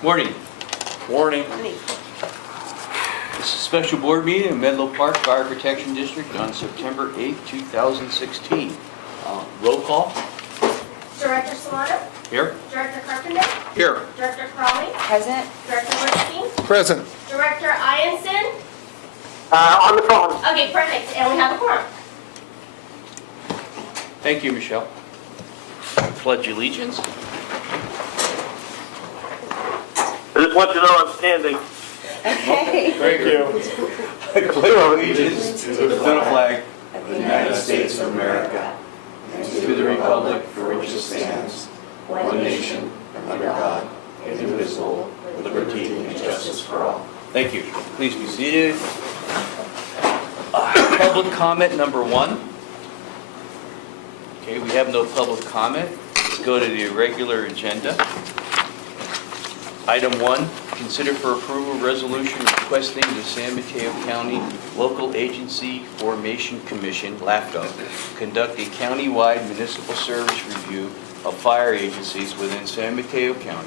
Morning. Warning. This is a special board meeting in Menlo Park Fire Protection District on September 8, 2016. Roll call. Director Solano? Here. Director Carpenter? Here. Director Crawley? Present. Director Woodstein? Present. Director Ianson? On the phone. Okay, perfect, and we have a quorum. Thank you, Michelle. Pledge allegiance. I just want you to know I'm standing. Okay. Thank you. I pledge allegiance to the flag of the United States of America and to the republic for which it stands, one nation, under God, indivisible, with liberty and justice for all. Thank you. Please be seated. Public comment number 1. Okay, we have no public comment. Let's go to the regular agenda. Item 1, consider for approval resolution requesting the San Mateo County Local Agency Formation Commission, LAFCO, conduct a county-wide municipal service review of fire agencies within San Mateo County.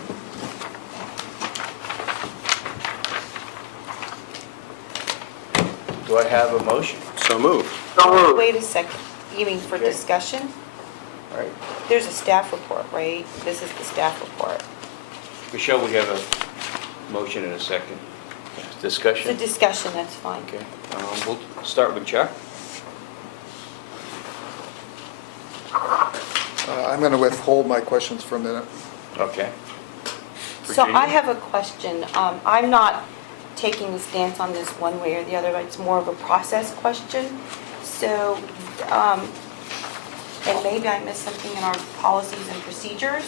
Do I have a motion? So moved. So moved. Wait a second. You mean for Okay. discussion? All right. There's a staff report, right? This is the staff report. Michelle, we have a motion and a second. It's a Discussion? discussion, that's fine. Okay. We'll start with Chuck. I'm going to withhold my questions for a minute. Okay. So Virginia? I have a question. I'm not taking a stance on this one way or the other, but it's more of a process question. So, and maybe I missed something in our policies and procedures,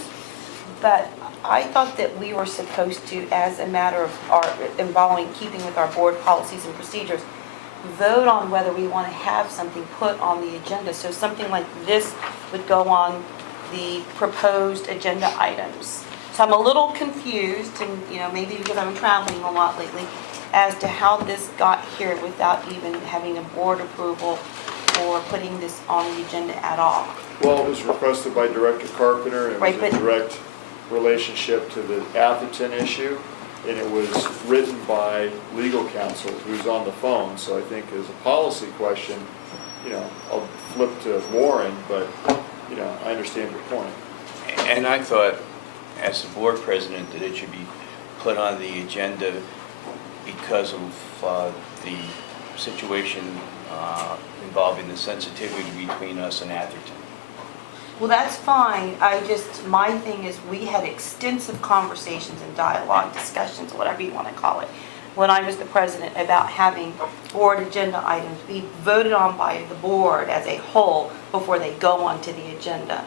but I thought that we were supposed to, as a matter of our, involving keeping with our board policies and procedures, vote on whether we want to have something put on the agenda. So something like this would go on the proposed agenda items. So I'm a little confused, and maybe because I'm traveling a lot lately, as to how this got here without even having a board approval or putting this on the agenda at all. Well, it was requested by Director Carpenter, and Right, it was but- in direct relationship to the Atherton issue, and it was written by legal counsel who's on the phone, so I think as a policy question, I'll flip to Warren, but, I understand your point. And I thought, as the board president, that it should be put on the agenda because of the situation involving the sensitivity between us and Atherton. Well, that's fine. My thing is, we had extensive conversations and dialogue, discussions, whatever you want to call it, when I was the president, about having board agenda items be voted on by the board as a whole before they go onto the agenda.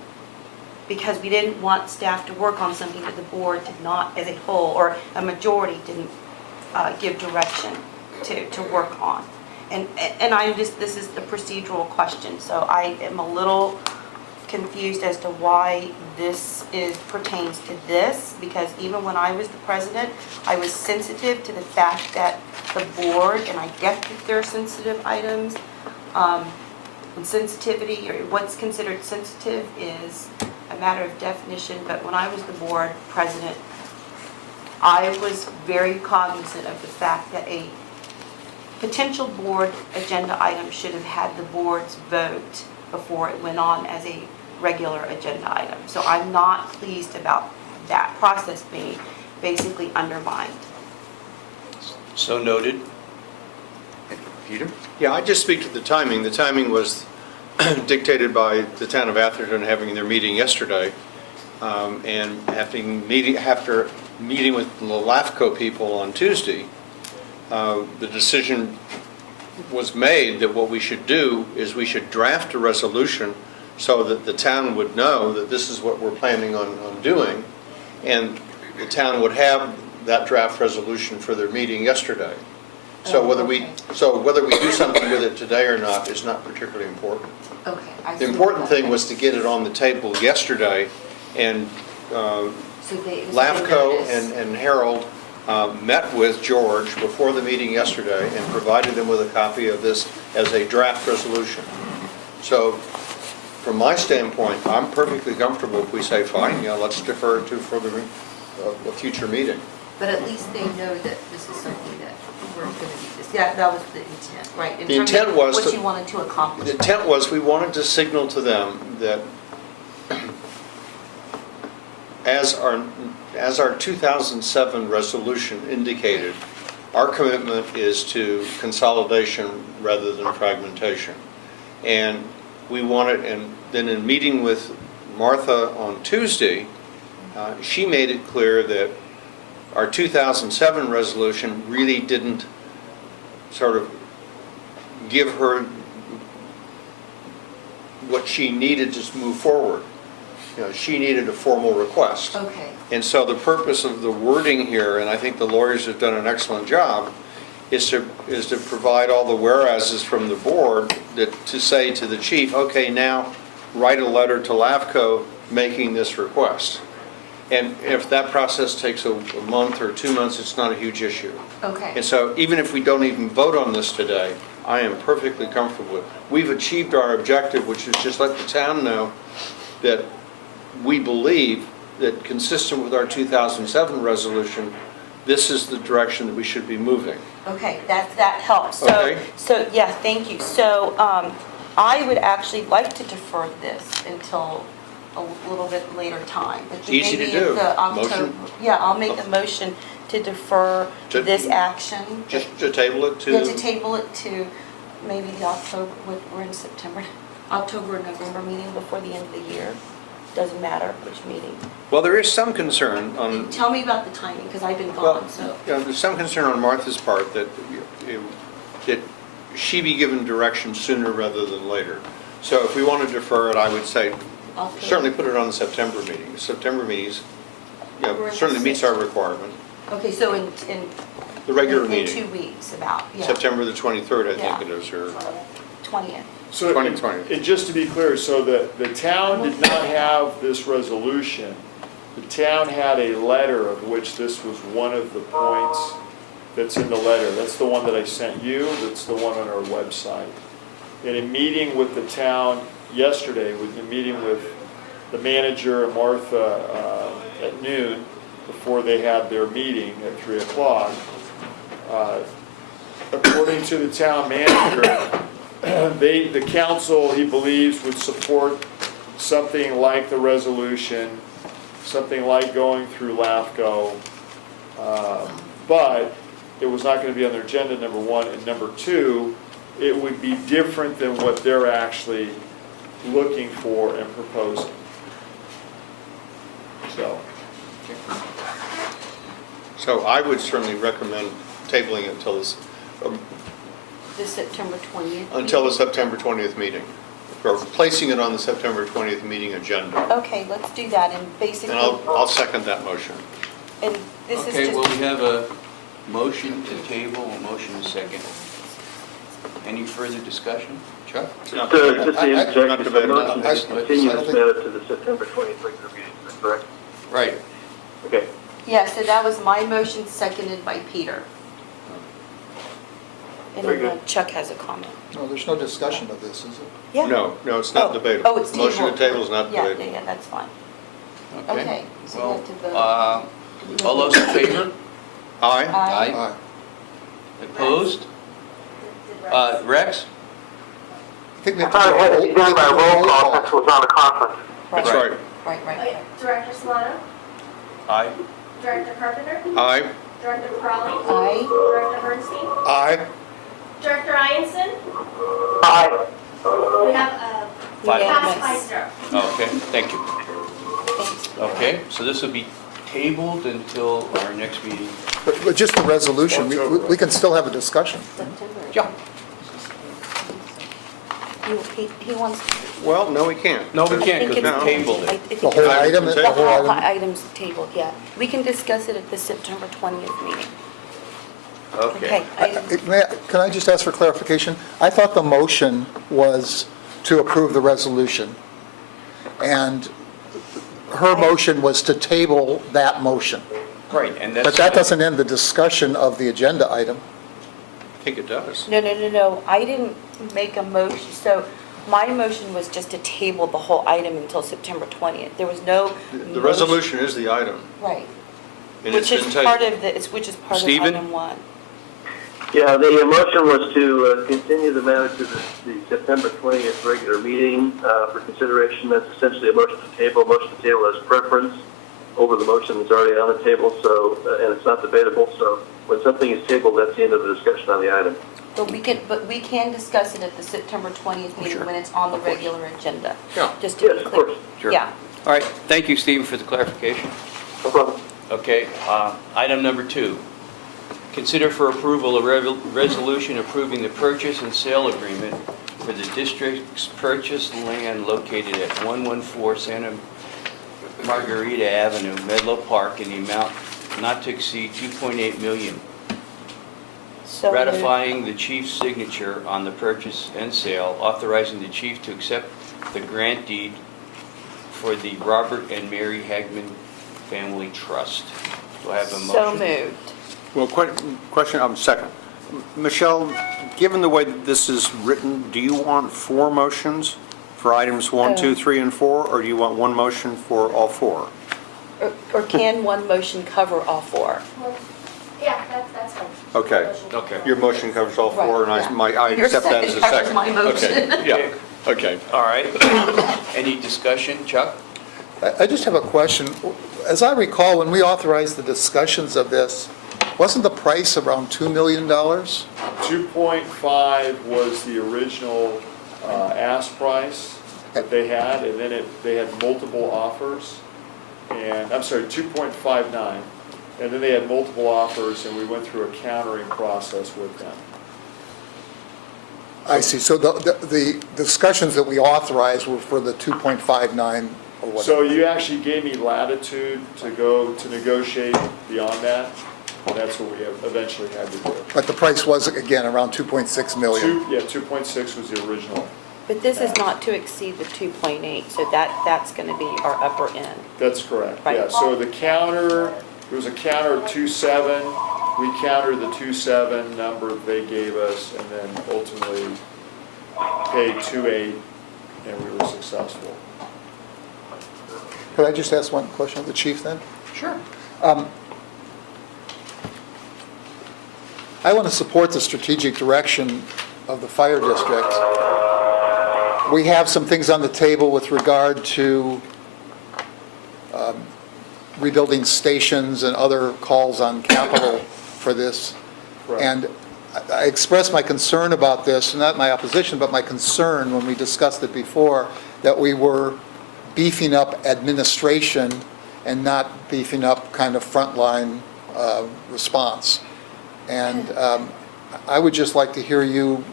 Because we didn't want staff to work on something that the board did not, as a whole, or a majority didn't give direction to work on. And this is the procedural question, so I am a little confused as to why this pertains to this, because even when I was the president, I was sensitive to the fact that the board, and I get that there are sensitive items, and sensitivity, or what's considered sensitive is a matter of definition, but when I was the board president, I was very cognizant of the fact that a potential board agenda item should have had the board's vote before it went on as a regular agenda item. So I'm not pleased about that process being basically undermined. So noted. Peter? Yeah, I just speak to the timing. The timing was dictated by the town of Atherton having their meeting yesterday, and after meeting with the LAFCO people on Tuesday, the decision was made that what we should do is we should draft a resolution so that the town would know that this is what we're planning on doing, and the town would have that draft resolution for their meeting yesterday. So whether we do something with it today or not is not particularly important. Okay. The important thing was to get it on the table yesterday, and LAFCO and Harold met with George before the meeting yesterday and provided them with a copy of this as a draft resolution. So from my standpoint, I'm perfectly comfortable if we say, fine, let's defer it to further a future meeting. but at least they know that this is something that we're going to be, that was the intent, right? In The terms intent of was what to- you wanted to accomplish. The intent was, we wanted to signal to them that as our 2007 resolution indicated, our commitment is to consolidation rather than fragmentation. And we wanted, and then in meeting with Martha on Tuesday, she made it clear that our 2007 resolution really didn't sort of give her what she needed to move forward. You know, she needed a formal request. Okay, And so the purpose of the wording here, and I think the lawyers have done an excellent job, is to provide all the whereases from the board to say to the chief, okay, now write a letter to LAFCO making this request. And if that process takes a month or 2 months, it's not a huge issue. okay. And so even if we don't even vote on this today, I am perfectly comfortable with it. We've achieved our objective, which is just let the town know that we believe that consistent with our 2007 resolution, this is the direction that we should be moving. Okay, that helps. Okay. So, yeah, thank you. So, I would actually like to defer this until a little bit later time. But Easy to maybe do. the October- Motion? Yeah, I'll make the motion to defer To- this action. Just to table it Yeah, to to, table it to maybe the October, we're in September, October or November meeting before the end of the year. Doesn't matter which meeting. well, there is some concern on, Tell me about the timing, because I've been well, gone, so. you know, there's some concern on Martha's part that she be given direction sooner rather than later. So if we want to defer it, I would say October. certainly put it on the September meeting. The September meetings, you We're know, in the certainly meets our sixth. requirement. Okay, so in. The regular in meeting. 2 weeks, about, yeah. September the 23rd, I Yeah. think it is, or 20th. So, 2020. and just to be clear, so the town did not have this resolution. The town had a letter of which this was one of the points that's in the letter. That's the one that I sent you, that's the one on our website. In a meeting with the town yesterday, with a meeting with the manager and Martha at noon, before they had their meeting at 3 o'clock, according to the town manager, the council, he believes, would support something like the resolution, something like going through LAFCO, but it was not going to be on their agenda, number one, and number two, it would be different than what they're actually looking for and proposing. So I would certainly recommend tabling it The September 20th. until the September 20th meeting, or placing it on the September 20th meeting agenda. Okay, let's do that, and basically, And I'll second that motion. and this is Okay, well, just, we have a motion to table, a motion and second. Any further discussion? Chuck? Just to Not interject, debated. the motion I- to continue I this think- matter to the September 23rd meeting, is that correct? Right. Okay. yeah, so that was my motion, seconded by Peter. And Very then good. Chuck has a comment. No, there's no discussion of this, is it? Yeah. No, it's not Oh, debatable. Oh, it's tabled. Motion to table is not Yeah, debatable. yeah, that's fine. Okay, so we Well, have to vote. all those in favor? Aye? Aye. Aye. Opposed? Rex? I think we I have to thought it had to do be done by a roll call since it was on a conference. That's Right, right. right. Okay, Director Solano, Aye. Director Carpenter, Aye? Director Crowley, Aye. Director Bernstein, Aye. Director Ianson. Aye. We have Five. passed by Unanimous. 0. Okay, thank you. Thanks. Okay, so this will be tabled until our next meeting. But just the resolution, we can still have a discussion. September. Yeah. He wants. Well, no, we can't. No, we I can't think because it's- we tabled I it. think The whole it's- item, The the whole All item? items tabled, yeah. We can discuss it at the September 20th meeting. Okay. Can I just ask for clarification? I thought the motion was to approve the resolution, and her motion was to table that motion. Right, and that's. But that doesn't end the discussion of the agenda item. I think it does. No. I didn't make a motion. So my motion was just to table the whole item until September 20th. There was no. The resolution is the item. Right. And Which it's is been part tabled. of the, which is part of Stephen? item 1. Yeah, the motion was to continue the matter to the September 20th regular meeting for consideration. That's essentially a motion to table. Motion to table has preference over the motion that's already on the table, so, and it's not debatable. So when something is tabled, that's the end of the discussion on the item. But we can discuss it at the September 20th meeting when it's on the regular agenda. Yeah. Just to be Yes, of clear. course. Sure. Yeah. All right, thank you, Stephen, for the clarification. No problem. Okay, item number 2. Consider for approval a resolution approving the purchase and sale agreement for the district's purchased land located at 114 Santa Margarita Avenue, Medlow Park, in the amount not to exceed $2.8 million. So moved. Ratifying the chief's signature on the purchase and sale, authorizing the chief to accept the grant deed for the Robert and Mary Hagman Family Trust. Do I have a motion? So moved. Well, question, second. Michelle, given the way that this is written, do you want 4 motions for items 1, 2, 3, and 4, or do you want 1 motion for all 4? Or can one motion cover all 4? Well, yeah, that's fine. Okay. Motion. Okay. Your motion covers all 4, and Right, I Your accept that as a covers second. my motion. Okay, yeah, okay. All right. Any discussion, Chuck? I just have a question. As I recall, when we authorized the discussions of this, wasn't the price around $2 million? 2.5 was the original ask price that they had, and then they had multiple offers. And, I'm sorry, 2.59. And then they had multiple offers, and we went through a countering process with them. I see. So the discussions that we authorized were for the 2.59 or whatever. So you actually gave me latitude to go to negotiate beyond that, and that's what we eventually had to do. But the price was, again, around 2.6 million. 2.6 was the original. But this is not to exceed the 2.8, so that's going to be our upper end. That's correct, Right. yeah. So the counter, there was a counter of 2.7. We countered the 2.7 number they gave us, and then ultimately paid 2.8, and we were successful. Could I just ask one question of the chief then? Sure. I want to support the strategic direction of the fire district. We have some things on the table with regard to rebuilding stations and other calls on capital for this. Correct. And I expressed my concern about this, not my opposition, but my concern when we discussed it before, that we were beefing up administration and not beefing up kind of frontline response. And I would just like to hear you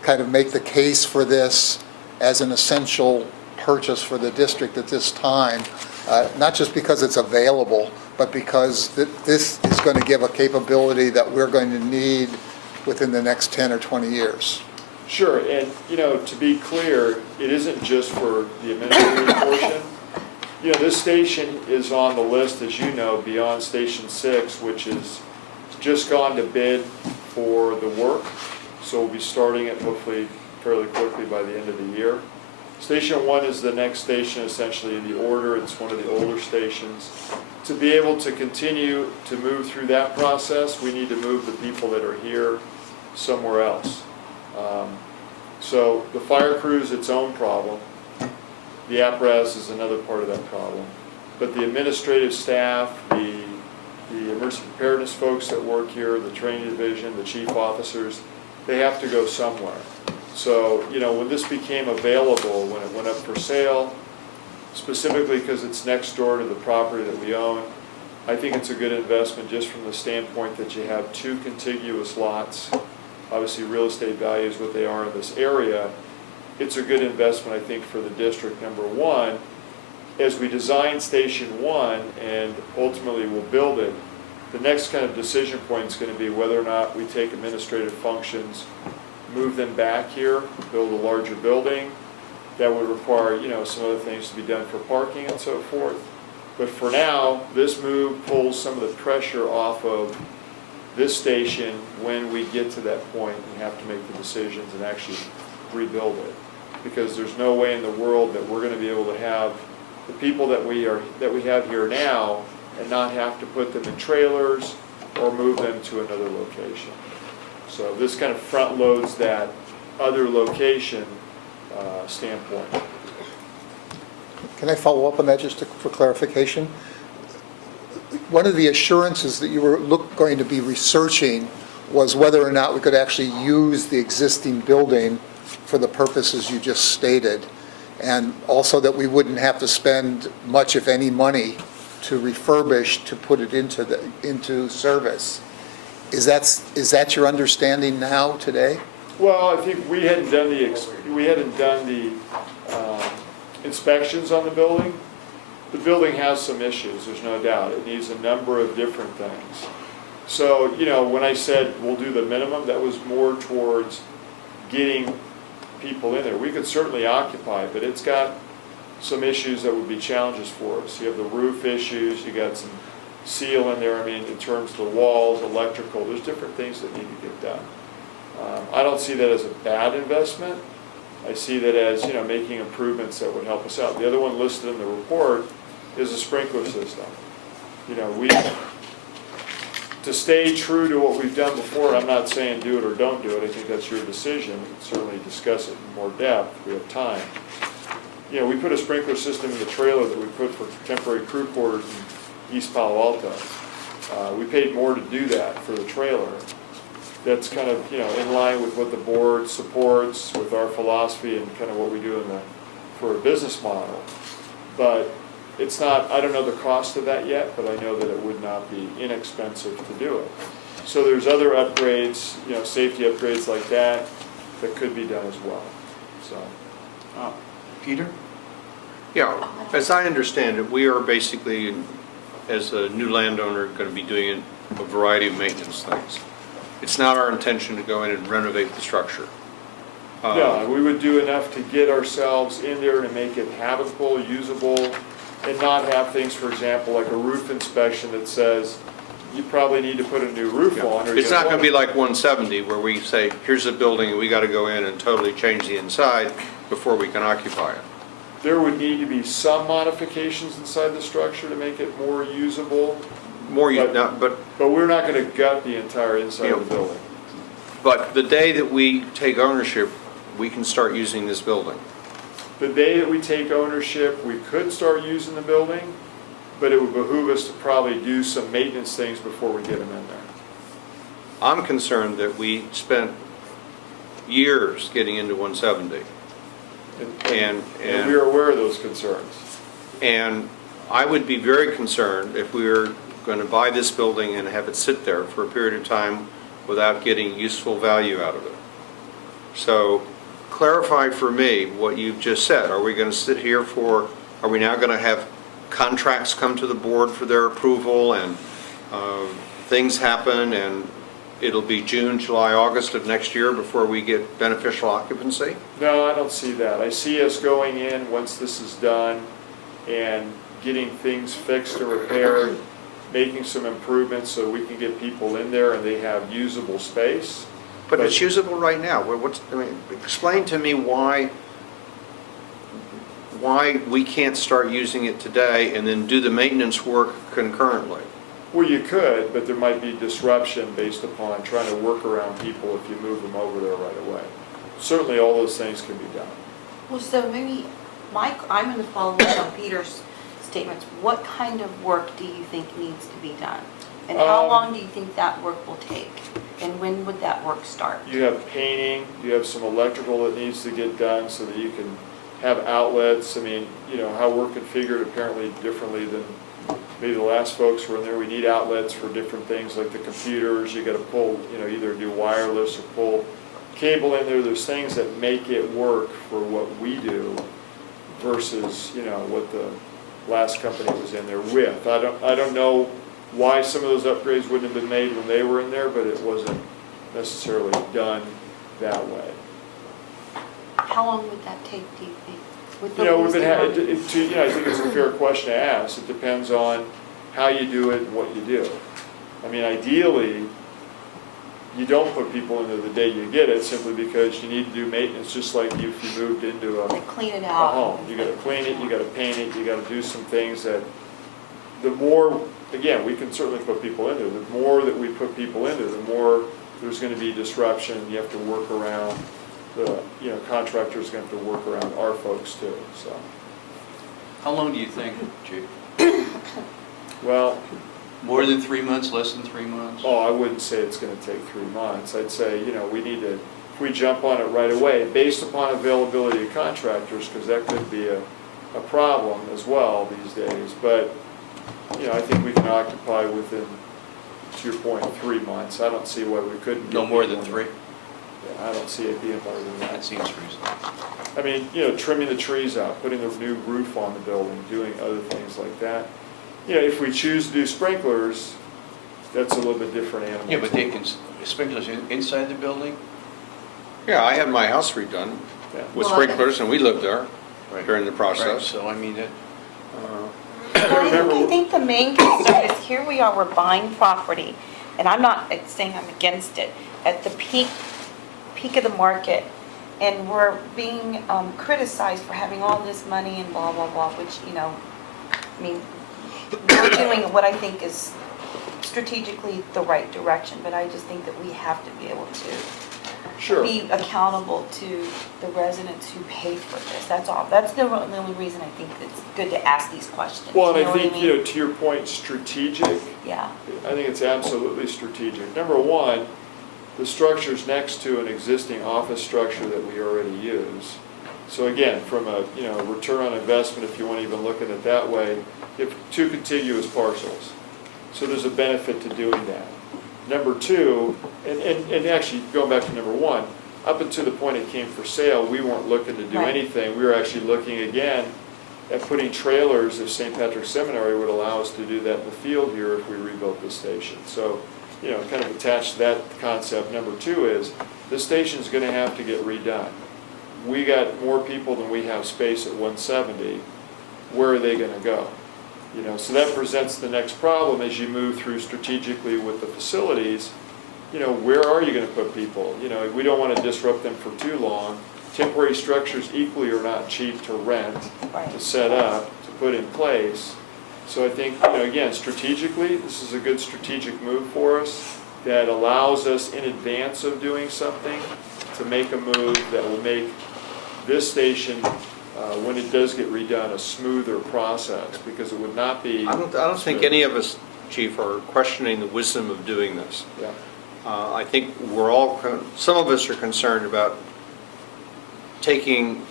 kind of make the case for this as an essential purchase for the district at this time, not just because it's available, but because this is going to give a capability that we're going to need within the next 10 or 20 years. Sure, and, to be clear, it isn't just for the administrative portion. This station is on the list, as you know, beyond Station 6, which is just gone to bid for the work. So we'll be starting it hopefully fairly quickly by the end of the year. Station 1 is the next station essentially in the order. It's one of the older stations. To be able to continue to move through that process, we need to move the people that are here somewhere else. So the fire crew is its own problem. The apparatus is another part of that problem. But the administrative staff, the emergency preparedness folks that work here, the training division, the chief officers, they have to go somewhere. So, when this became available, when it went up for sale, specifically because it's next door to the property that we own, I think it's a good investment just from the standpoint that you have 2 contiguous lots. Obviously, real estate value is what they are in this area. It's a good investment, I think, for the district, number one. As we design Station 1 and ultimately we'll build it, the next kind of decision point is going to be whether or not we take administrative functions, move them back here, build a larger building. That would require, some other things to be done for parking and so forth. But for now, this move pulls some of the pressure off of this station when we get to that point and have to make the decisions and actually rebuild it. Because there's no way in the world that we're going to be able to have the people that we have here now and not have to put them in trailers or move them to another location. So this kind of front loads that other location standpoint. Can I follow up on that just for clarification? One of the assurances that you were going to be researching was whether or not we could actually use the existing building for the purposes you just stated, and also that we wouldn't have to spend much, if any, money to refurbish, to put it into service. Is that your understanding now, today? Well, I think we hadn't done the inspections on the building. The building has some issues, there's no doubt. It needs a number of different things. So, when I said we'll do the minimum, that was more towards getting people in there. We could certainly occupy, but it's got some issues that would be challenges for us. You have the roof issues, you got some seal in there, in terms of the walls, electrical, there's different things that need to get done. I don't see that as a bad investment. I see that as, making improvements that would help us out. The other one listed in the report is a sprinkler system. To stay true to what we've done before, I'm not saying do it or don't do it, I think that's your decision. We can certainly discuss it in more depth if we have time. We put a sprinkler system in the trailer that we put for temporary crew quarters in East Palo Alto. We paid more to do that for the trailer. That's kind of, in line with what the board supports, with our philosophy and kind of what we do for a business model. But it's not, I don't know the cost of that yet, but I know that it would not be inexpensive to do it. So there's other upgrades, safety upgrades like that could be done as well, so. Peter? Yeah, as I understand it, we are basically, as a new landowner, going to be doing a variety of maintenance things. It's not our intention to go in and renovate the structure. No, we would do enough to get ourselves in there to make it habitable, usable, and not have things, for example, like a roof inspection that says, you probably need to put a new roof on. Or It's not going to be like 170 where we say, here's a building and we got to go in and totally change the inside before we can occupy it. There would need to be some modifications inside the structure to make it more usable, but we're not going to gut the entire inside of the building. But the day that we take ownership, we can start using this building. The day that we take ownership, we could start using the building, but it would behoove us to probably do some maintenance things before we get them in there. I'm concerned that we spent years getting into 170. And we are aware of those concerns. And I would be very concerned if we were going to buy this building and have it sit there for a period of time without getting useful value out of it. So clarify for me what you've just said. Are we going to sit here are we now going to have contracts come to the board for their approval and things happen and it'll be June, July, August of next year before we get beneficial occupancy? No, I don't see that. I see us going in, once this is done, and getting things fixed or repaired, making some improvements so we can get people in there and they have usable space. But it's usable right now. Explain to me why we can't start using it today and then do the maintenance work concurrently. Well, you could, but there might be disruption based upon trying to work around people if you move them over there right away. Certainly all those things can be done. Well, so maybe, Mike, I'm going to follow up on Peter's statements. What kind of work do you think needs to be done? And how long do you think that work will take? And when would that work start? You have painting, you have some electrical that needs to get done so that you can have outlets. How we're configured apparently differently than maybe the last folks who were in there. We need outlets for different things like the computers. You got to pull, either do wireless or pull cable in there. There's things that make it work for what we do versus, what the last company was in there with. I don't know why some of those upgrades wouldn't have been made when they were in there, but it wasn't necessarily done that way. How long would that take, do you think? I think it's a fair question to ask. It depends on how you do it and what you do. Ideally, you don't put people in there the day you get it simply because you need to do maintenance just like if you moved into They clean it a out. home. You got to clean it, you got to paint it, you got to do some things that the more again, we can certainly put people in there. The more that we put people in there, the more there's going to be disruption. You have to work around the, contractors going to have to work around our folks too, so. How long do you think, Chief? Well, More than 3 months, less than 3 months? oh, I wouldn't say it's going to take 3 months. I'd say, we need to, if we jump on it right away, based upon availability of contractors, because that could be a problem as well these days. But, I think we can occupy within, to your point, 3 months. I don't see why we couldn't. No get more people than in. 3? Yeah, I don't see it being more than That that. seems reasonable. I mean, trimming the trees out, putting a new roof on the building, doing other things like that. If we choose to do sprinklers, that's a little bit different animal. Yeah, but they can, sprinklers inside the building? Yeah, I had my house redone Yeah. with Well, sprinklers, and we lived there Right. during the Right, process. so I mean, I think the main concern is here we are, we're buying property, and I'm not saying I'm against it, at the peak of the market, and we're being criticized for having all this money and blah, blah, blah, which, I mean, we're doing what I think is strategically the right direction, but I just think that we have to be able to Sure. be accountable to the residents who paid for this. That's all. That's the only reason I think it's good to ask these questions. Well, and You know I what think, mean? to your point, strategic, Yeah, I think it's absolutely strategic. Number one, the structure's next to an existing office structure that we already use. So again, from a, return on investment, if you want to even look at it that way, you have 2 contiguous parcels. So there's a benefit to doing that. Number two, and actually going back to number one, up until the point it came for sale, we weren't looking to do Right. anything. We were actually looking again at putting trailers, if St. Patrick's Seminary would allow us to do that in the field here if we rebuilt the station. So, kind of attached to that concept. Number two is, this station's gonna have to get redone. We got more people than we have space at 170. Where are they gonna go? So that presents the next problem as you move through strategically with the facilities. Where are you gonna put people? We don't wanna disrupt them for too long. Temporary structures equally are not cheap to rent, right. to set up, to put in place. So I think, again, strategically, this is a good strategic move for us that allows us in advance of doing something to make a move that will make this station, when it does get redone, a smoother process, because it would not be. I don't think any of us, Chief, are questioning the wisdom of doing this. Yeah. I think some of us are concerned about taking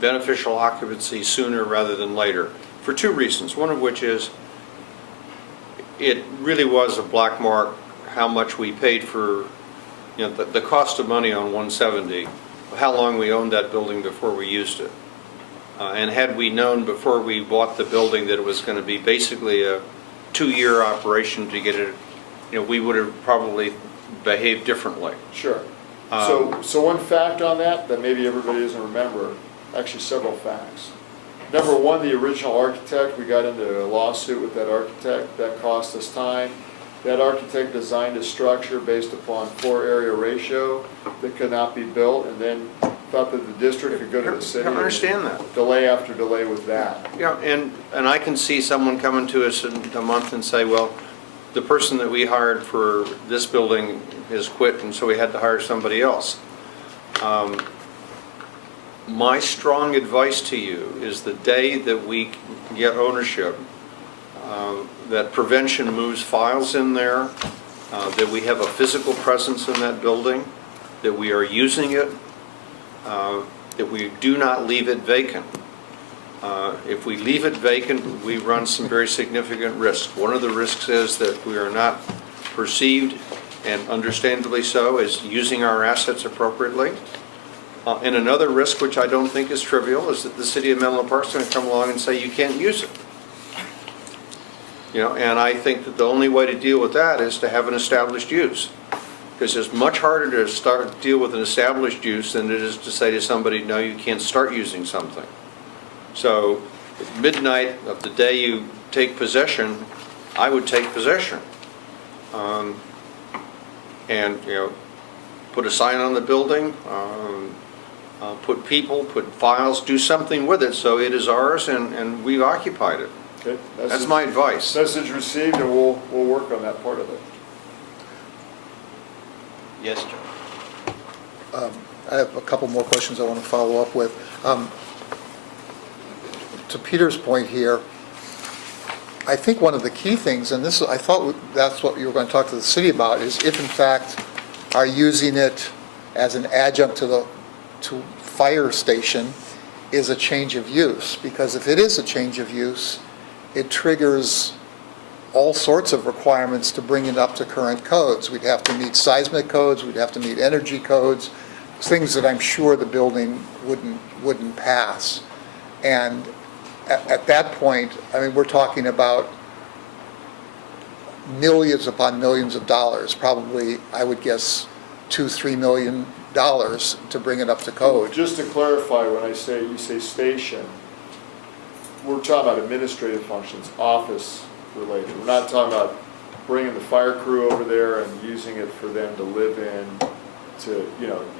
beneficial occupancy sooner rather than later, for 2 reasons. One of which is, it really was a black mark how much we paid for, the cost of money on 170, how long we owned that building before we used it. And had we known before we bought the building that it was going to be basically a 2-year operation to get it, we would have probably behaved differently. Sure. So one fact on that maybe everybody doesn't remember, actually several facts. Number one, the original architect, we got into a lawsuit with that architect, that cost us time. That architect designed a structure based upon floor area ratio that could not be built, and then thought that the district could go to the city. I understand that. Delay after delay with that. Yeah, and I can see someone coming to us in a month and say, well, the person that we hired for this building has quit, and so we had to hire somebody else. My strong advice to you is the day that we get ownership, that prevention moves files in there, that we have a physical presence in that building, that we are using it, that we do not leave it vacant. If we leave it vacant, we run some very significant risks. One of the risks is that we are not perceived, and understandably so, as using our assets appropriately. And another risk, which I don't think is trivial, is that the city of Menlo Park is going to come along and say you can't use it. And I think that the only way to deal with that is to have an established use. Because it's much harder to deal with an established use than it is to say to somebody, no, you can't start using something. So at midnight of the day you take possession, I would take possession. And, put a sign on the building, put people, put files, do something with it so it is ours and we've occupied it. Okay? That's my advice. Message received, and we'll work on that part of it. Yes, Joe. I have a couple more questions I want to follow up with. To Peter's point here, I think one of the key things, and this, I thought that's what you were going to talk to the city about, is if in fact are using it as an adjunct to fire station is a change of use. Because if it is a change of use, it triggers all sorts of requirements to bring it up to current codes. We'd have to meet seismic codes, we'd have to meet energy codes, things that I'm sure the building wouldn't pass. And at that point, I mean, we're talking about millions upon millions of dollars, probably, I would guess, $2-3 million to bring it up to code. Just to clarify, when you say station, we're talking about administrative functions, office related. We're not talking about bringing the fire crew over there and using it for them to live in, to,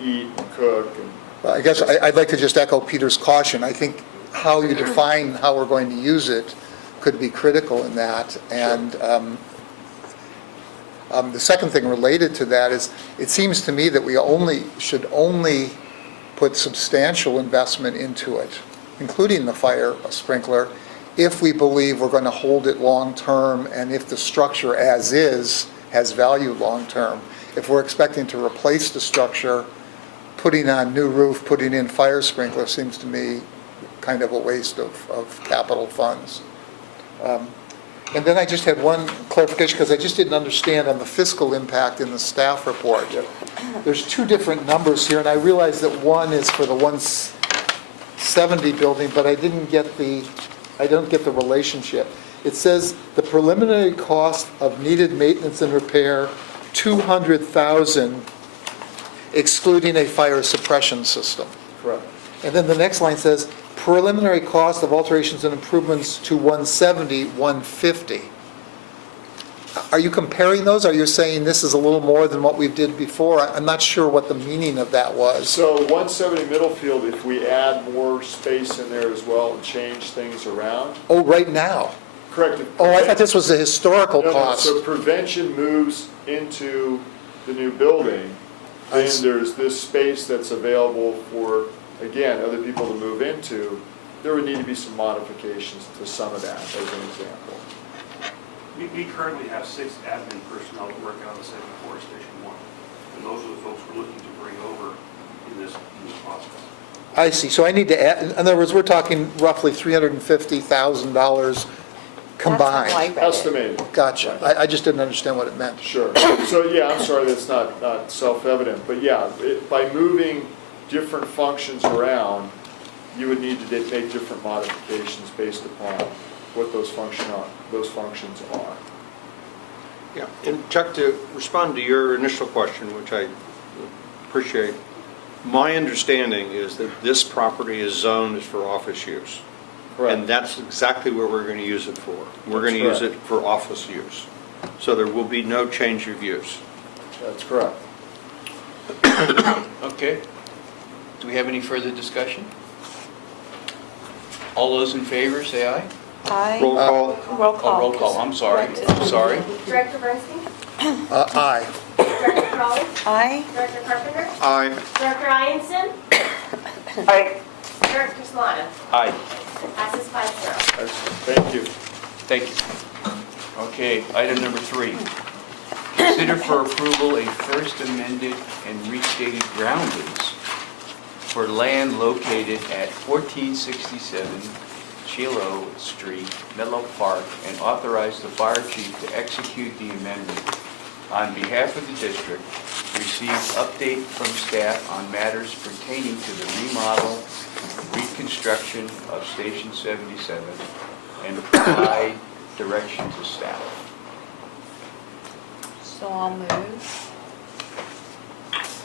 eat and cook and. I guess I'd like to just echo Peter's caution. I think how you define how we're going to use it could be critical in that. And the second thing related to that is, it seems to me that we should only put substantial investment into it, including the fire sprinkler, if we believe we're going to hold it long-term and if the structure as is has value long-term. If we're expecting to replace the structure, putting on new roof, putting in fire sprinkler seems to me kind of a waste of capital funds. And then I just had one clarification, because I just didn't understand on the fiscal impact in the staff report. There's two different numbers here, and I realize that one is for the 170 building, but I don't get the relationship. It says the preliminary cost of needed maintenance and repair, $200,000, excluding a fire suppression system. Correct. And then the next line says, preliminary cost of alterations and improvements to 170, 150. Are you comparing those? Are you saying this is a little more than what we did before? I'm not sure what the meaning of that was. So 170 Middlefield, if we add more space in there as well and change things around? Oh, right now? Correct. Oh, I thought this was the historical No, cost. so prevention moves into the new building, then there's this space that's available for, again, other people to move into. There would need to be some modifications to some of that, as an example. We currently have 6 admin personnel that work out of the 7th Floor Station 1. And those are the folks we're looking to bring over in this process. I see. So I need to add, in other words, we're talking roughly $350,000 combined. That's how I read it. Estimated. Gotcha. I just didn't understand what it meant. Sure. So, yeah, I'm sorry, that's not self-evident, but yeah, by moving different functions around, you would need to make different modifications based upon what those functions are. Yeah, and Chuck, to respond to your initial question, which I appreciate, my understanding is that this property is zoned for office use. And that's exactly what we're going to use it for. We're going to use it for office use. So there will be no change of use. That's correct. Okay. Do we have any further discussion? All those in favor, say aye. Aye. Roll call. Roll Oh, call. roll call, I'm sorry, I'm sorry. Director Bernstein? Aye. Director Crawley? Aye. Director Carpenter? Aye. Director Ianson? Aye. Director Solana? Aye, Passes 5-0. Excellent. Thank you. thank you. Okay, item number 3. Consider for approval a first amended and restated ground lease for land located at 1467 Chilo Street, Menlo Park, and authorize the fire chief to execute the amendment. On behalf of the district, receive update from staff on matters pertaining to the remodel, reconstruction of Station 77, and provide direction to staff. So I'll move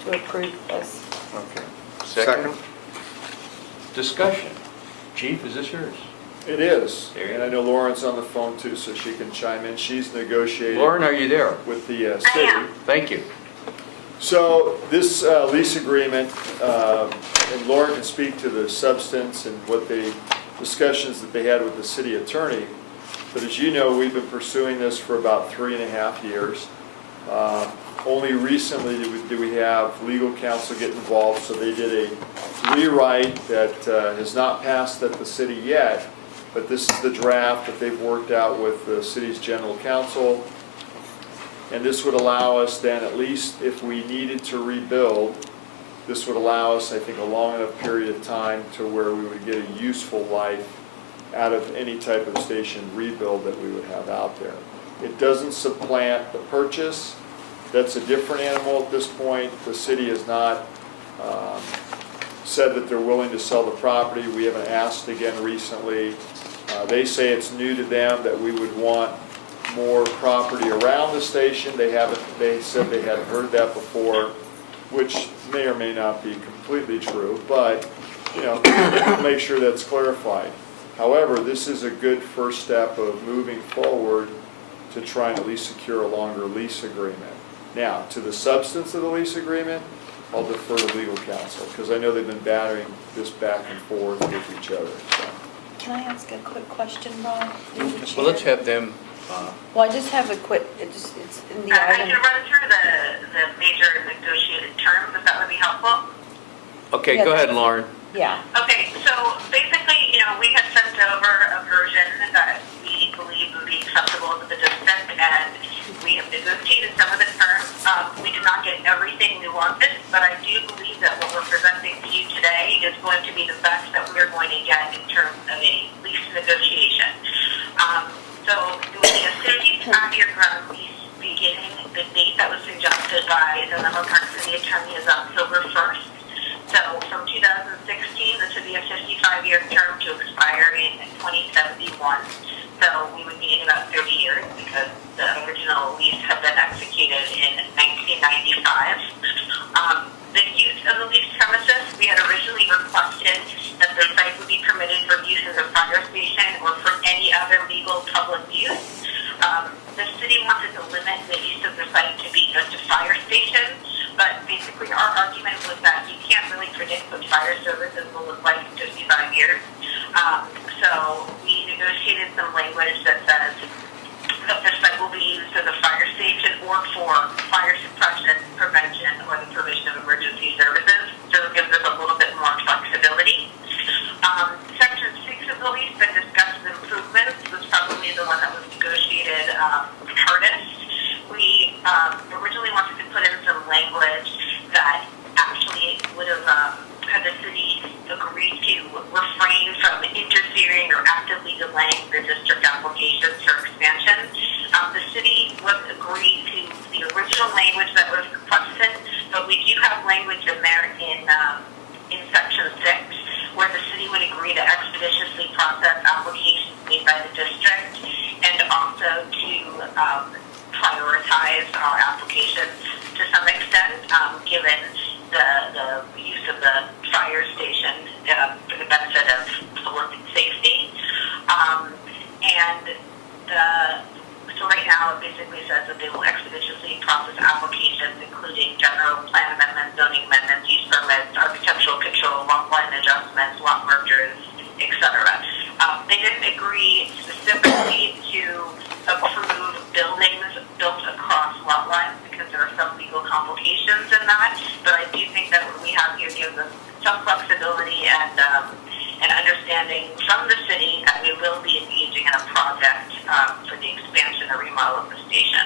to approve this. Okay. Second. Discussion. Chief, is this yours? It is. There you And I know Lauren's on the phone too, so she can chime in. She's negotiating Lauren, are you there? with the city. Thank you. So this lease agreement, and Lauren can speak to the substance and what the discussions that they had with the city attorney, But as you know, we've been pursuing this for about 3.5 years. Only recently did we have legal counsel get involved, so they did a rewrite that has not passed at the city yet, but this is the draft that they've worked out with the city's general counsel. And this would allow us then, at least if we needed to rebuild, this would allow us, I think, a long enough period of time to where we would get a useful life out of any type of station rebuild that we would have out there. It doesn't supplant the purchase. That's a different animal at this point. The city has not said that they're willing to sell the property. We haven't asked again recently. They say it's new to them that we would want more property around the station. They said they hadn't heard that before, which may or may not be completely true, but we'll make sure that's clarified. However, this is a good first step of moving forward to try and at least secure a longer lease agreement. Now, to the substance of the lease agreement, I'll defer to legal counsel, because I know they've been battering this back and forth with each other. So. Can I ask a quick question, Ron? Well, let's have them, Well, I just have a quick, it's in the I item. can run through the major negotiated terms, if that would be helpful. okay, Yeah, go ahead, that's- Lauren. Yeah. Okay, so basically, we had sent over a version that we believe would be acceptable to the district, and we have negotiated some of the terms. We did not get everything we wanted, but I do believe that what we're presenting to you today is going to be the best that we're going to get in terms of a lease negotiation. So it would be a 35-year ground lease beginning. The date that was suggested by the Menlo Park City Attorney is October 1st. So from 2016, this would be a 55-year term to expire in 2071. So we would be in about 30 years because the original lease had been executed in 1995. The use of the leased premises, we had originally requested that the site would be permitted for use as a fire station or for any other legal public use. The city wanted to limit the use of the site to be just a fire station, but basically our argument was that you can't really predict what fire services will look like in 55 years. So we negotiated some language that says that the site will be used as a fire station or for fire suppression, prevention, or the provision of emergency services. So it gives us a little bit more flexibility. Section 6 of the lease that discusses improvements was probably the one that was negotiated hardest. We originally wanted to put in some language that actually would have had the city agree to refrain from interfering or actively delaying the district applications for expansion. The city was agreed to the original language that was requested, but we do have language in there in section 6 where the city would agree to expeditiously process applications made by the district and also to prioritize our applications to some extent, given the use of the fire station for the benefit of public safety. So right now it basically says that they will expeditiously process applications including general plan amendments, zoning amendments, use permits, architectural control, lot line adjustments, lot mergers, etc. They didn't agree specifically to approve buildings built across lot lines because there are some legal complications in that, but I do think that what we have here gives us some flexibility and understanding from the city that we will be engaging in a project for the expansion or remodel of the station.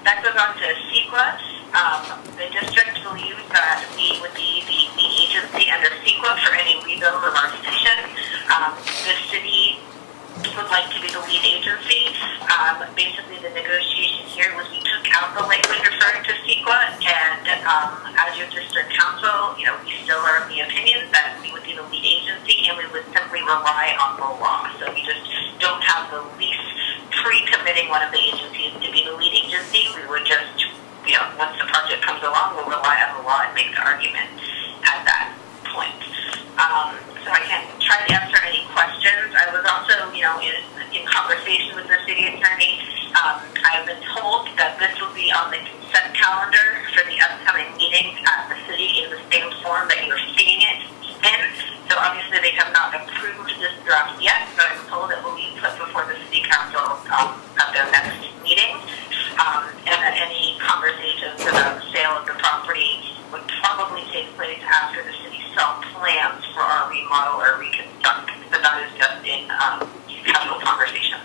That goes on to CEQA. The district believes that we would be the lead agency under CEQA for any rebuild of our station. The city would like to be the lead agency. Basically, the negotiation here was we took out the language referring to CEQA, and as your district council, we still are of the opinion that we would be the lead agency, and we would simply rely on the law. So we just don't have the lease pre-committing one of the agencies to be the lead agency. We would just, once the project comes along, we'll rely on the law and make the argument at that point. So I can try to answer any questions. I was also, in conversation with the city attorney, I've been told that this will be on the consent calendar for the upcoming meetings at the city in the same form that you're seeing it in. So obviously they have not approved this draft yet, but I'm told it will be put before the city council at their next meeting, and that any conversations about the sale of the property would probably take place after the city saw plans for our remodel or reconstruct, but that is just in council conversation.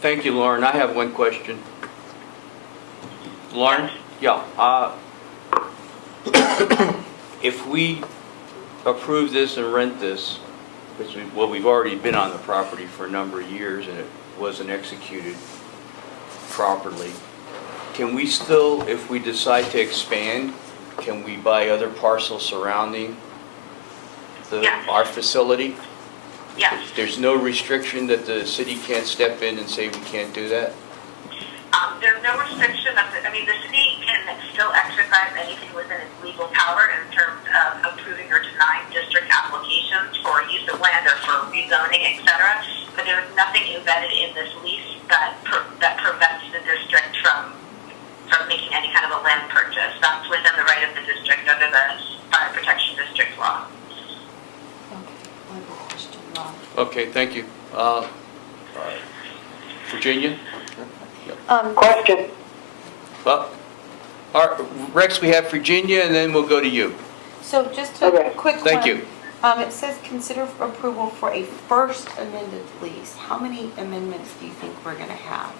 Thank you, Lauren. I have one question. Lauren? Yeah. If we approve this and rent this, which we've already been on the property for a number of years and it wasn't executed properly, can we still, if we decide to expand, can we buy other parcels surrounding Yes. our facility? Yes. There's no restriction that the city can't step in and say we can't do that? There's no restriction of the city can still exercise anything within its legal power in terms of approving or denying district applications for use of land or for rezoning, etc. But there is nothing embedded in this lease that prevents the district from making any kind of a land purchase. That's within the right of the district under the Fire Protection District law. Okay, one more question, Ron. Okay, thank you. Virginia? Question. Well, all right, Rex, we have Virginia, and then we'll go to you. So just Okay. a quick one. Thank you. It says consider approval for a first amended lease. How many amendments do you think we're gonna have?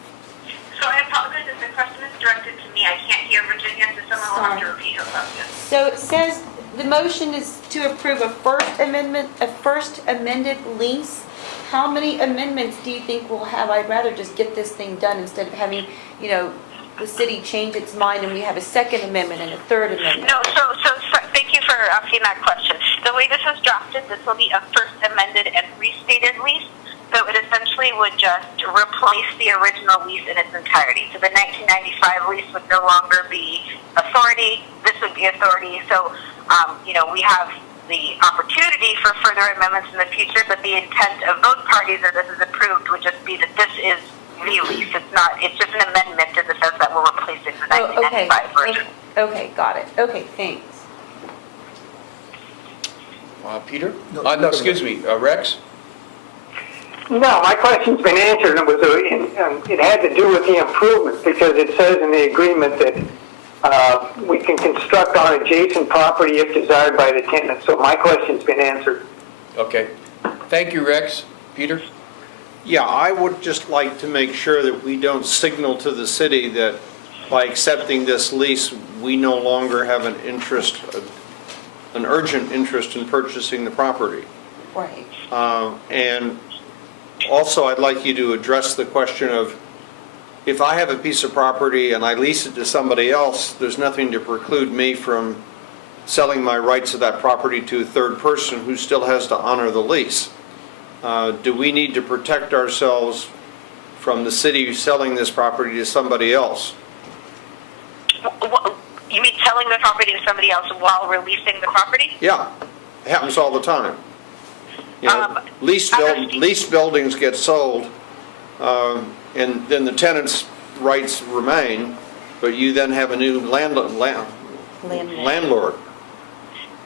So I apologize if the question is directed to me. I can't hear Virginia, so someone will have to Sorry. repeat her question. So it says the motion is to approve a first amended lease. How many amendments do you think we'll have? I'd rather just get this thing done instead of having, the city change its mind and we have a second amendment and a third amendment. No, so thank you for asking that question. The way this is drafted, this will be a first amended and restated lease. So it essentially would just replace the original lease in its entirety. So the 1995 lease would no longer be authority. This would be authority. So, we have the opportunity for further amendments in the future, but the intent of both parties that this is approved would just be that this is the lease. It's just an amendment in the sense that we're replacing the 1995 version. Okay, got it. Okay, thanks. Peter? No, No, excuse me, Rex? No, my question's been answered. It had to do with the improvements because it says in the agreement that we can construct on adjacent property if desired by the tenant. So my question's been answered. Okay. Thank you, Rex. Peter? Yeah, I would just like to make sure that we don't signal to the city that by accepting this lease, we no longer have an urgent interest in purchasing the property. Right. And also, I'd like you to address the question of, if I have a piece of property and I lease it to somebody else, there's nothing to preclude me from selling my rights of that property to a third person who still has to honor the lease. Do we need to protect ourselves from the city selling this property to somebody else? You mean selling the property to somebody else while releasing the property? Yeah, it happens all the time. Leased buildings get sold, and then the tenant's rights remain, but you then have a new landlord.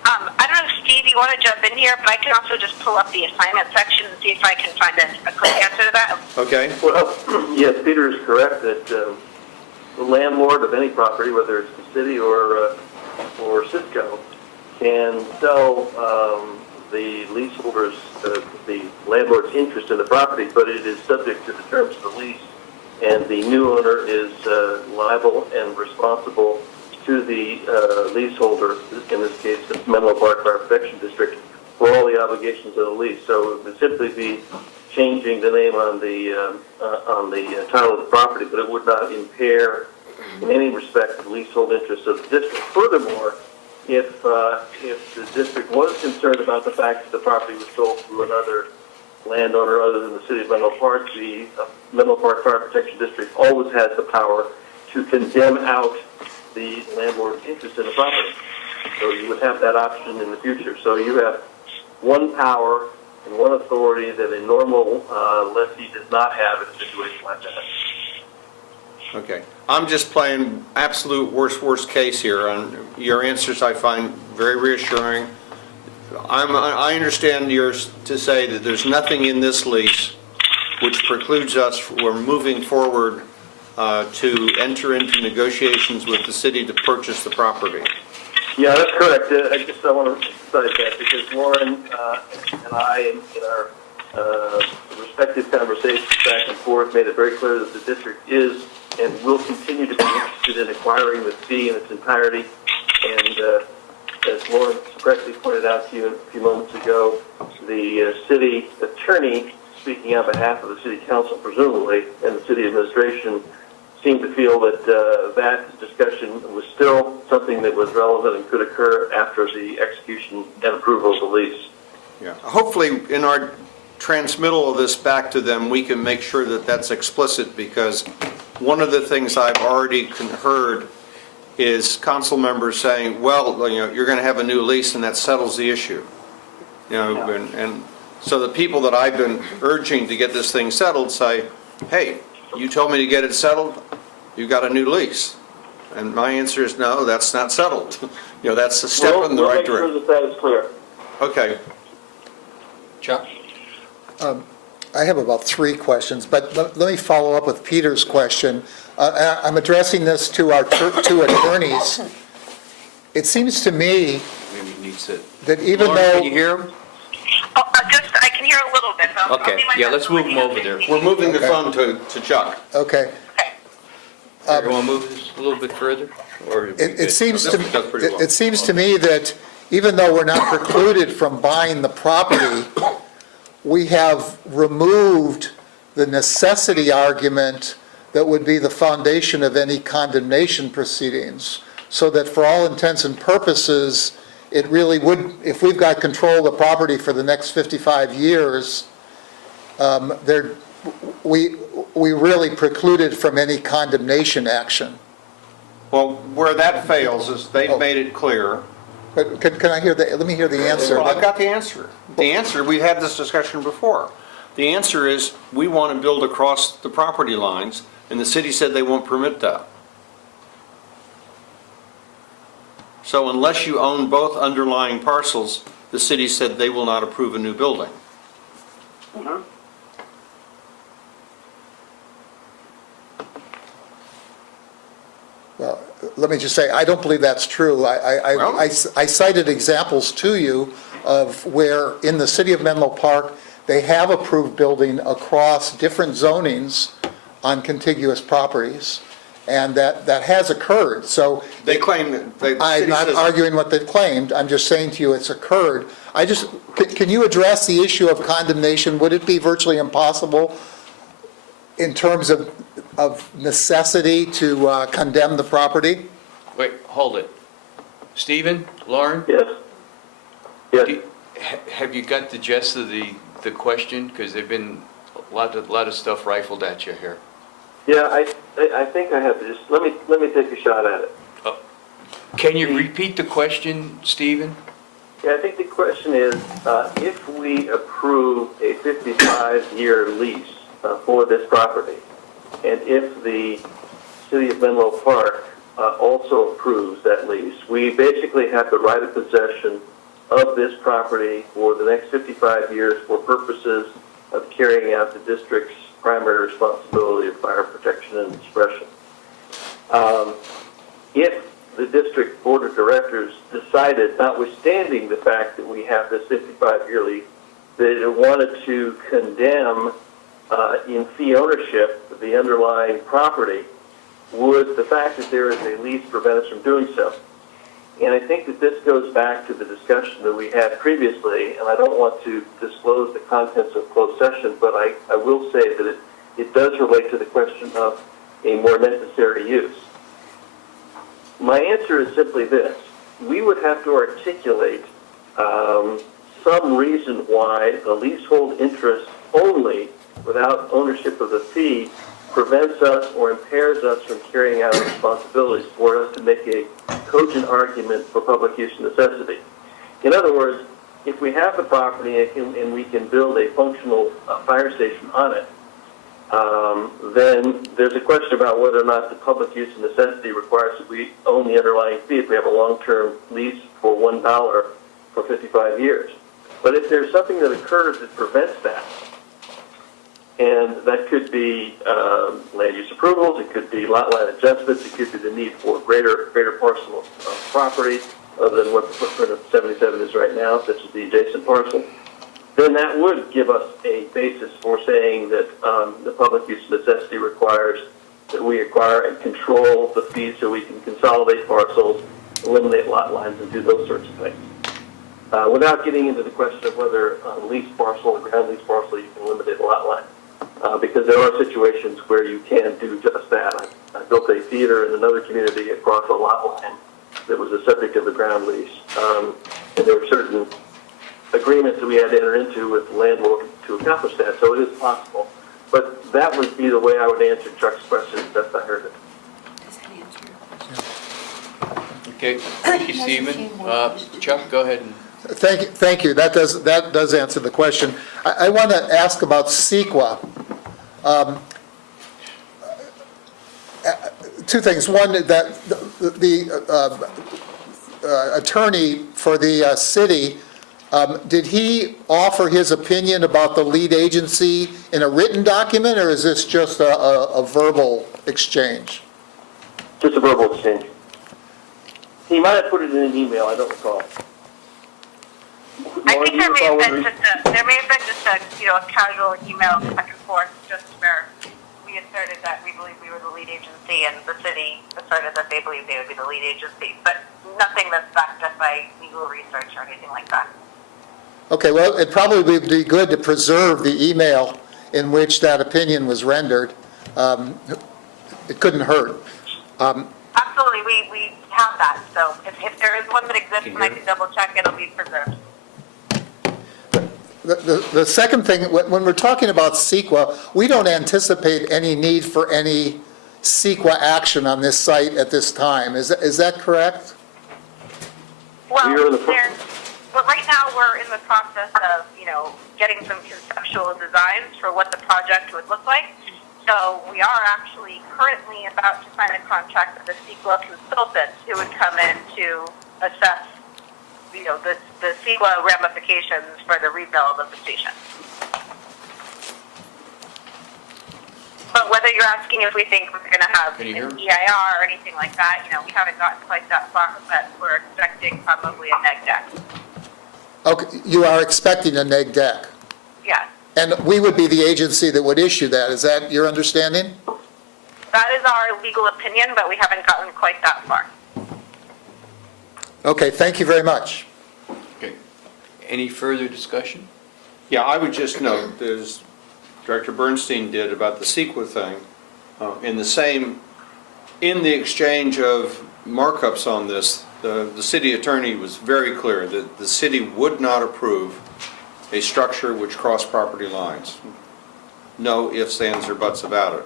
I don't know, Steve, you want to jump in here, but I can also just pull up the assignment section and see if I can find a quick answer to that. Okay? Well, yes, Peter is correct that the landlord of any property, whether it's the city or Cisco, can sell the leaseholder's, the landlord's interest in the property, but it is subject to the terms of the lease, and the new owner is liable and responsible to the leaseholder, in this case, the Menlo Park Fire Protection District, for all the obligations of the lease. So it would simply be changing the name on the title of the property, but it would not impair in any respect the leasehold interests of the district. Furthermore, if the district was concerned about the fact that the property was sold to another landowner other than the city of Menlo Park, the Menlo Park Fire Protection District always has the power to condemn out the landlord's interest in the property. So you would have that option in the future. So you have one power and one authority that a normal lessee does not have in a situation like that. Okay. I'm just playing absolute worst case here. And your answers I find very reassuring. I understand yours to say that there's nothing in this lease which precludes us from moving forward to enter into negotiations with the city to purchase the property. Yeah, that's correct. I want to emphasize that because Lauren and I, in our respective conversations back and forth, made it very clear that the district is and will continue to be interested in acquiring the fee in its entirety. And as Lauren correctly pointed out to you a few moments ago, the city attorney, speaking on behalf of the city council presumably, and the city administration, seemed to feel that that discussion was still something that was relevant and could occur after the execution and approval of the lease. Yeah. Hopefully, in our transmittal of this back to them, we can make sure that that's explicit, because one of the things I've already heard is council members saying, well, you're going to have a new lease and that settles the issue. And so the people that I've been urging to get this thing settled say, hey, you told me to get it settled, you got a new lease. And my answer is no, that's not settled. That's a step in the right direction. We'll make sure that is clear. Okay. Chuck? I have about 3 questions, but let me follow up with Peter's question. I'm addressing this to our 2 attorneys. It seems to me Maybe he needs it. that even Lauren, though... can you hear him? Oh, I can hear a little bit, but I'll Okay, do my yeah, best let's to move let him you over know. there. We're moving the Okay. phone to Chuck. Okay. You want to move this a little bit further? Or It seems to This does pretty well. it seems to me that even though we're not precluded from buying the property, we have removed the necessity argument that would be the foundation of any condemnation proceedings, so that for all intents and purposes, it really would, if we've got control of the property for the next 55 years, we really precluded from any condemnation action. Well, where that fails is they've made it clear. But can I hear let me hear the answer. Well, I've got the answer. The answer, we had this discussion before. The answer is, we want to build across the property lines, and the city said they won't permit that. So unless you own both underlying parcels, the city said they will not approve a new building. Well, let me just say, I don't believe that's true. I cited examples to you of where in the city of Menlo Park, they have approved building across different zonings on contiguous properties, and that has occurred. So They claim that, the I'm city not says, arguing what they've claimed, I'm just saying to you it's occurred. Can you address the issue of condemnation? Would it be virtually impossible in terms of necessity to condemn the property? Wait, hold it. Stephen, Lauren? Yes. Yes. Have you got the gist of the question? Because there've been a lot of stuff rifled at you here. Yeah, I think I have to just, let me take a shot at it. Can you repeat the question, Stephen? Yeah, I think the question is, if we approve a 55-year lease for this property, and if the city of Menlo Park also approves that lease, we basically have the right of possession of this property for the next 55 years for purposes of carrying out the district's primary responsibility of fire protection and suppression. If the district board of directors decided, notwithstanding the fact that we have this 55-year lease, that it wanted to condemn in fee ownership the underlying property, would the fact that there is a lease prevent us from doing so? And I think that this goes back to the discussion that we had previously, and I don't want to disclose the contents of closed session, but I will say that it does relate to the question of a more necessary use. My answer is simply this. We would have to articulate some reason why the leasehold interest only, without ownership of the fee, prevents us or impairs us from carrying out responsibilities for us to make a cogent argument for public use necessity. In other words, if we have the property and we can build a functional fire station on it, then there's a question about whether or not the public use necessity requires that we own the underlying fee if we have a long-term lease for $1 for 55 years. But if there's something that occurs that prevents that, and that could be land use approvals, it could be lot line adjustments, it could be the need for greater parcel of property other than what the footprint of 77 is right now, such as the adjacent parcel, then that would give us a basis for saying that the public use necessity requires that we acquire and control the fees so we can consolidate parcels, eliminate lot lines, and do those sorts of things. Without getting into the question of whether leased parcel, ground lease parcel, you can eliminate lot line. Because there are situations where you can do just that. I built a theater in another community across a lot line that was the subject of a ground lease. And there were certain agreements that we had to enter into with the landlord to accomplish that, so it is possible. But that would be the way I would answer Chuck's question as best I heard it. Does that answer your question? Okay, thank you, Stephen. Chuck, go ahead and. Thank you. That does answer the question. I want to ask about CEQA. Two things. One, that the attorney for the city, did he offer his opinion about the lead agency in a written document, or is this just a verbal exchange? Just a verbal exchange. He might have put it in an email, I don't recall. I Lauren, think do you recall whether there may have been just a casual email back and forth, just where we asserted that we believe we were the lead agency and the city asserted that they believed they would be the lead agency, but nothing that's backed up by legal research or anything like that. Okay, well, it probably would be good to preserve the email in which that opinion was rendered. It couldn't hurt. Absolutely, we have that, so if there is one that exists and I can double check, it'll be preserved. The second thing, when we're talking about CEQA, we don't anticipate any need for any CEQA action on this site at this time. Is that correct? Well, You're the right now we're in the process of, getting some conceptual designs for what the project would look like. So we are actually currently about to sign a contract with a CEQA consultant who would come in to assess, the CEQA ramifications for the rebuild of the station. But whether you're asking if we think we're going to have Can you an hear me? EIR or anything like that, we haven't gotten quite that far, but we're expecting probably a neg deck. Okay, you are expecting a neg deck. Yes. And we would be the agency that would issue that. Is that your understanding? That is our legal opinion, but we haven't gotten quite that far. Okay, thank you very much. Okay. Any further discussion? Yeah, I would just note, as Director Bernstein did about the CEQA thing, in the exchange of markups on this, the city attorney was very clear that the city would not approve a structure which crossed property lines. No ifs, ands, or buts about it.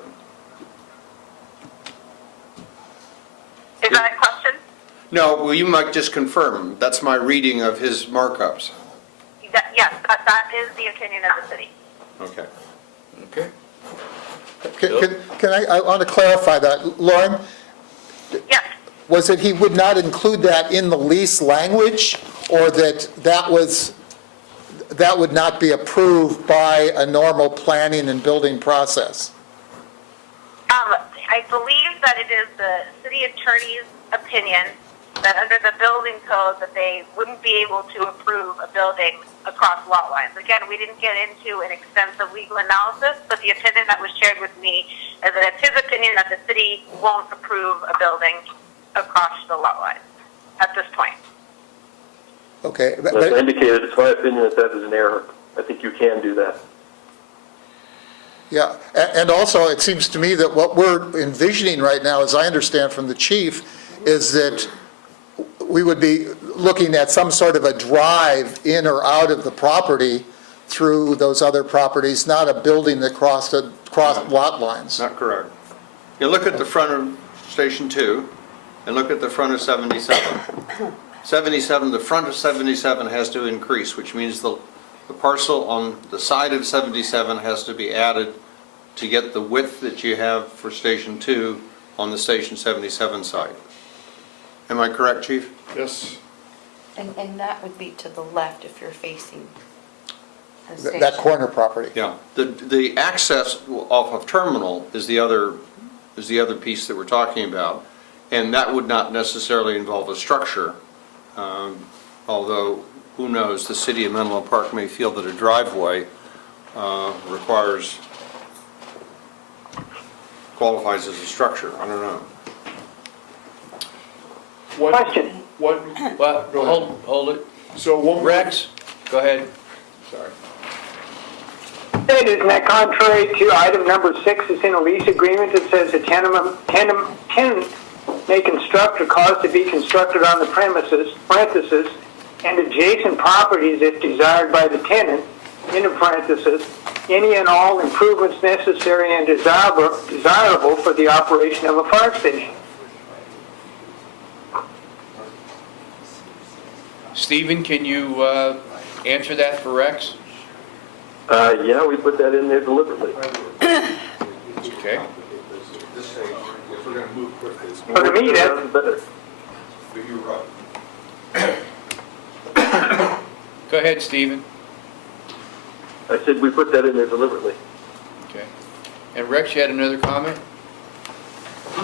Is that a question? No, well, you might just confirm. That's my reading of his markups. Yes, that is the opinion of the city. Okay. Okay. Can I want to clarify that. Lauren, Yes. was it he would not include that in the lease language, or that would not be approved by a normal planning and building process? I believe that it is the city attorney's opinion that under the building code that they wouldn't be able to approve a building across lot lines. Again, we didn't get into an extensive legal analysis, but the opinion that was shared with me is that it's his opinion that the city won't approve a building across the lot lines at this point. Okay. As I indicated, it's my opinion that is an error. I think you can do that. Yeah, and also, it seems to me that what we're envisioning right now, as I understand from the chief, is that we would be looking at some sort of a drive in or out of the property through those other properties, not a building that crossed lot lines. Not correct. You look at the front of Station 2 and look at the front of 77. 77, the front of 77 has to increase, which means the parcel on the side of 77 has to be added to get the width that you have for Station 2 on the Station 77 side. Am I correct, Chief? Yes. And that would be to the left if you're facing the station. That corner property. Yeah, the access off of Terminal is the other piece that we're talking about, and that would not necessarily involve a structure, although, who knows, the city of Menlo Park may feel that a driveway qualifies as a structure, I don't know. Question. What, Well, Go ahead. hold it. so one. Rex, go ahead. Sorry. Isn't that contrary to item number 6 that's in a lease agreement that says the tenant may construct or cause to be constructed on the premises, parenthesis, and adjacent properties if desired by the tenant, in a parenthesis, any and all improvements necessary and desirable for the operation of a fire station. Stephen, can you answer that for Rex? Yeah, we put that in there deliberately. Okay. So to me, that's Better. Go ahead, Stephen. I said we put that in there deliberately. Okay. And Rex, you had another comment?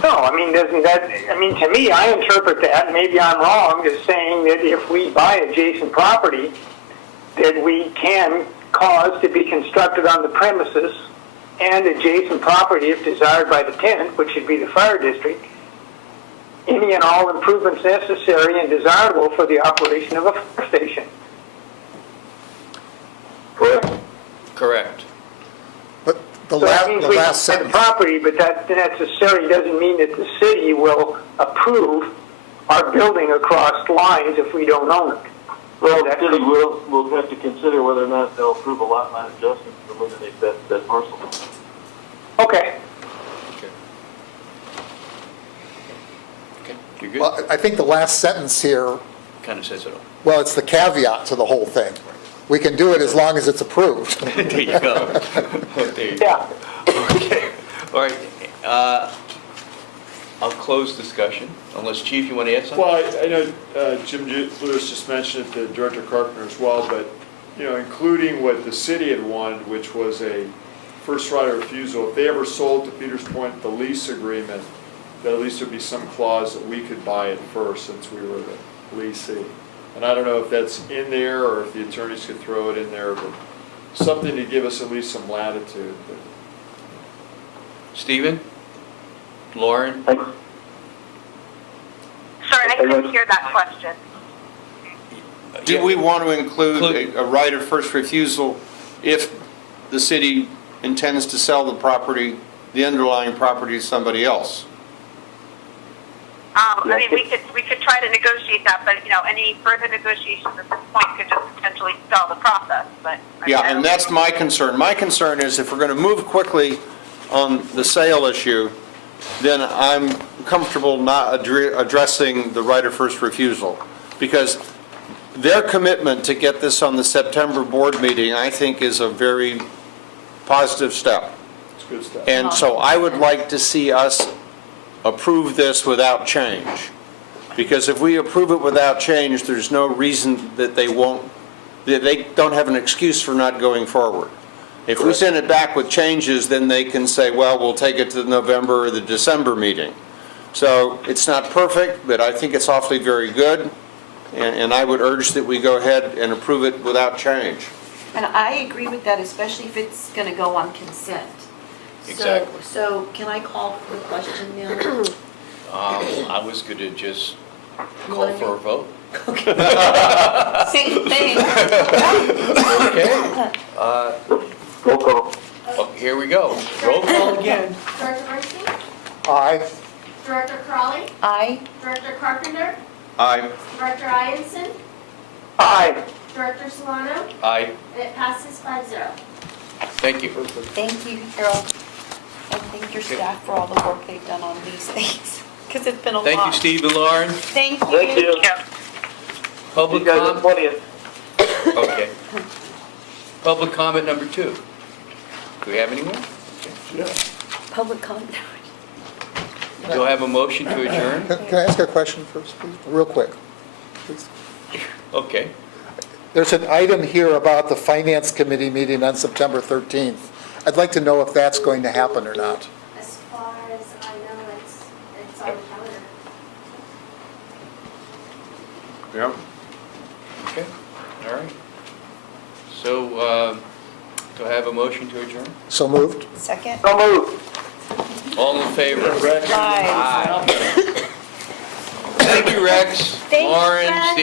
no, I mean, doesn't that, I mean, to me, I interpret that, maybe I'm wrong, as saying that if we buy adjacent property, that we can cause to be constructed on the premises and adjacent property if desired by the tenant, which should be the fire district, any and all improvements necessary and desirable for the operation of a fire station. Correct. Correct. But the So that means we last have sentence, property, but that necessarily doesn't mean that the city will approve our building across lines if we don't own it. Well, the city will have to consider whether or not they'll approve a lot line adjustment to eliminate that parcel. Okay. Okay. Okay, you're good? well, I think the last sentence here, Kind of says it all. well, it's the caveat to the whole thing. We can do it as long as it's approved. There you go. There you go. Yeah. Okay, all right. I'll close discussion, unless Chief, you want to add something? Well, I know Jim Lewis just mentioned it to Director Carpenter as well, but, including what the city had wanted, which was a first right of refusal, if they ever sold to Peters Point the lease agreement, that at least there'd be some clause that we could buy it first since we were the leasee. And I don't know if that's in there or if the attorneys could throw it in there, but something to give us at least some latitude. But Stephen? Lauren? Thanks. Sorry, I couldn't hear that question. Do we want to include a right of first refusal if the city intends to sell the property, the underlying property to somebody else? I mean, we could try to negotiate that, but, any further negotiations at this point could just potentially stall the process, but. Yeah, and that's my concern. My concern is if we're going to move quickly on the sale issue, then I'm comfortable not addressing the right of first refusal. Because their commitment to get this on the September board meeting, I think, is a very positive step. it's good stuff. And so I would like to see us approve this without change. Because if we approve it without change, there's no reason that they don't have an excuse for not going forward. If we send it back with changes, then they can say, well, we'll take it to the November or the December meeting. So it's not perfect, but I think it's awfully very good. And I would urge that we go ahead and approve it without change. And I agree with that, especially if it's going to go on consent. Exactly. So can I call for the question now? I was going to just call for a vote. Same thing. Okay. Roll call. Well, here we go. Roll call again. Director Bernstein? Aye. Director Crawley? Aye. Director Carpenter? Aye. Director Ianson? Aye. Director Solano? Aye. And it passes 5-0. Thank you. Thank you, Harold. And thank your staff for all the work they've done on these things, because it's been a lot. Thank you, Steve and Lauren. Thank you. Thank you. Public You guys have comment. plenty of Okay. Public comment number 2. Do we have any more? Yeah. Public comment. Do I have a motion to adjourn? Can I ask a question first, please? Real quick, please? Okay. There's an item here about the Finance Committee meeting on September 13th. I'd like to know if that's going to happen or not. As far as I know, it's on the calendar. Yeah. Okay, all right. So, do I have a motion to adjourn? So moved? Second? So moved. All in favor? Aye. Thank you, Rex, Thanks, Lauren, Rex. Steve.